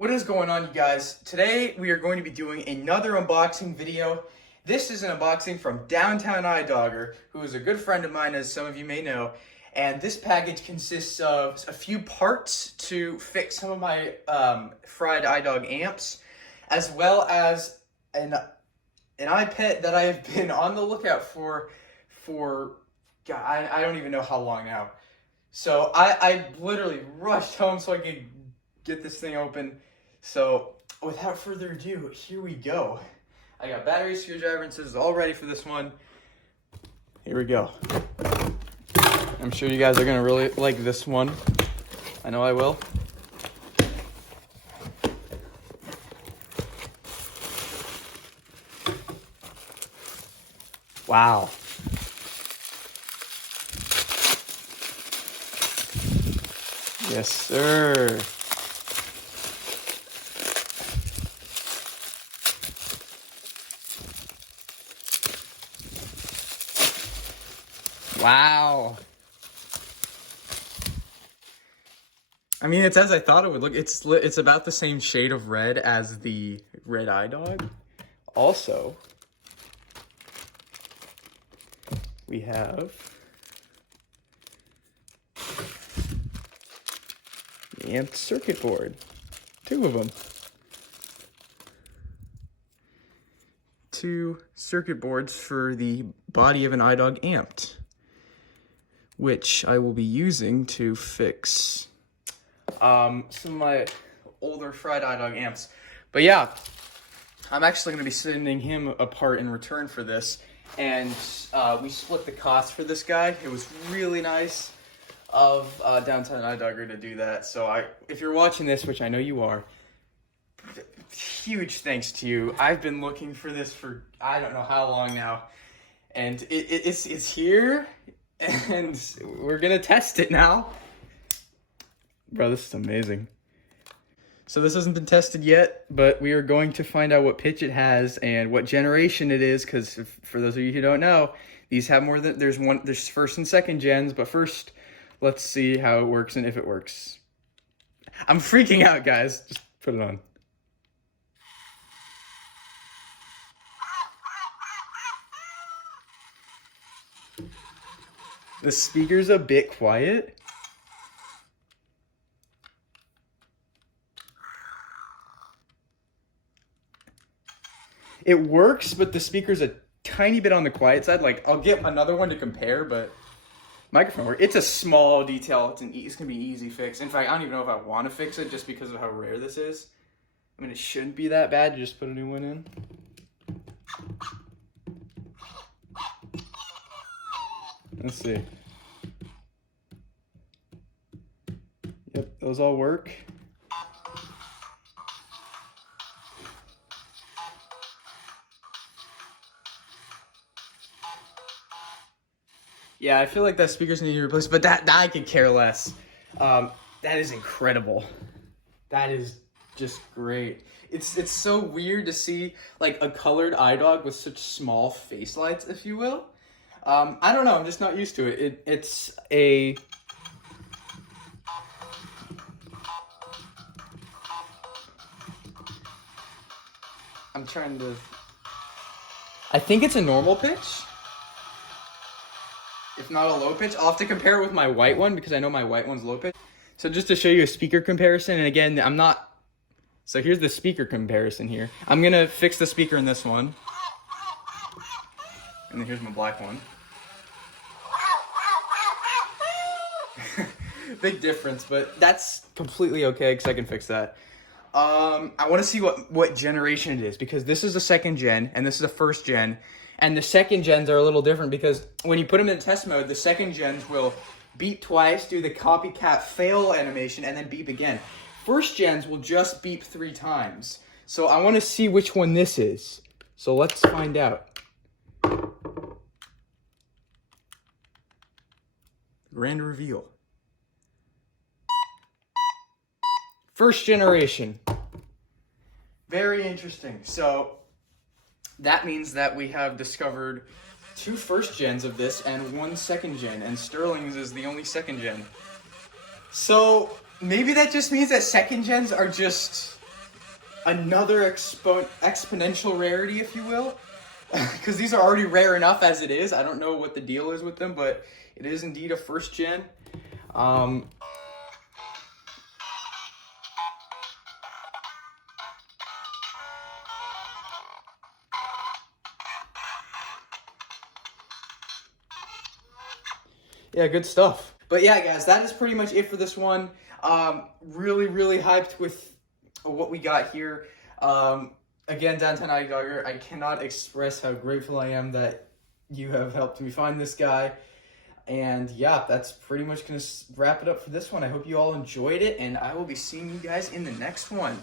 What is going on, you guys? Today we are going to be doing another unboxing video. This is an unboxing from Donwtown Idogger, who is a good friend of mine, as some of you may know. And this package consists of a few parts to fix some of my fried iDog amps, as well as an iPet that I have been on the lookout for God, I don't even know how long now. So I literally rushed home so I could get this thing open. So without further ado, here we go. I got battery, screwdriver, and scissors all ready for this one. Here we go. I'm sure you guys are gonna really like this one. I know I will. Wow. Yes, sir. Wow. I mean, it's as I thought it would look. It's about the same shade of red as the red iDog. Also, we have the amp circuit board. 2 of them. 2 circuit boards for the body of an iDog amped, which I will be using to fix some of my older fried iDog amps. But yeah, I'm actually going to be sending him a part in return for this, and we split the cost for this guy. It was really nice of Donwtown Idogger to do that. So if you're watching this, which I know you are, huge thanks to you. I've been looking for this for I don't know how long now, and it's here, and we're gonna test it now. Bro, this is amazing. So this hasn't been tested yet, but we are going to find out what pitch it has and what generation it is, because for those of you who don't know, these have more than there's first and second gens, but first let's see how it works and if it works. I'm freaking out, guys. Just put it on. The speaker's a bit quiet. It works, but the speaker's a tiny bit on the quiet side. Like, I'll get another one to compare, but microphone work. It's a small detail. It's gonna be easy fix. In fact, I don't even know if I want to fix it just because of how rare this is. I mean, it shouldn't be that bad. You just put a new one in. Let's see. Yep, those all work. Yeah, I feel like that speaker's need to be replaced, but that I could care less. That is incredible. That is just great. It's so weird to see like a colored iDog with such small face lights, if you will. I don't know. I'm just not used to it. It's a I'm trying to. I think it's a normal pitch. If not a low pitch, I'll have to compare it with my white one because I know my white one's low pitch. So just to show you a speaker comparison, and again, I'm not. So here's the speaker comparison here. I'm gonna fix the speaker in this one. And then here's my black one. Big difference, but that's completely okay because I can fix that. I want to see what generation it is, because this is the second gen and this is the first gen, and the second gens are a little different because when you put them in test mode, the second gens will beep twice, do the copycat fail animation, and then beep again. First gens will just beep 3 times. So I want to see which one this is. So let's find out. Grand reveal. First generation. Very interesting. So that means that we have discovered 2 first gens of this and 1 second gen, and Sterling's is the only second gen. So maybe that just means that second gens are just another exponential rarity, if you will, because these are already rare enough as it is. I don't know what the deal is with them, but it is indeed a first gen. Yeah, good stuff. But yeah, guys, that is pretty much it for this one. Really hyped with what we got here. Again, Donwtown Idogger, I cannot express how grateful I am that you have helped me find this guy. And yeah, that's pretty much going to wrap it up for this one. I hope you all enjoyed it, and I will be seeing you guys in the next one.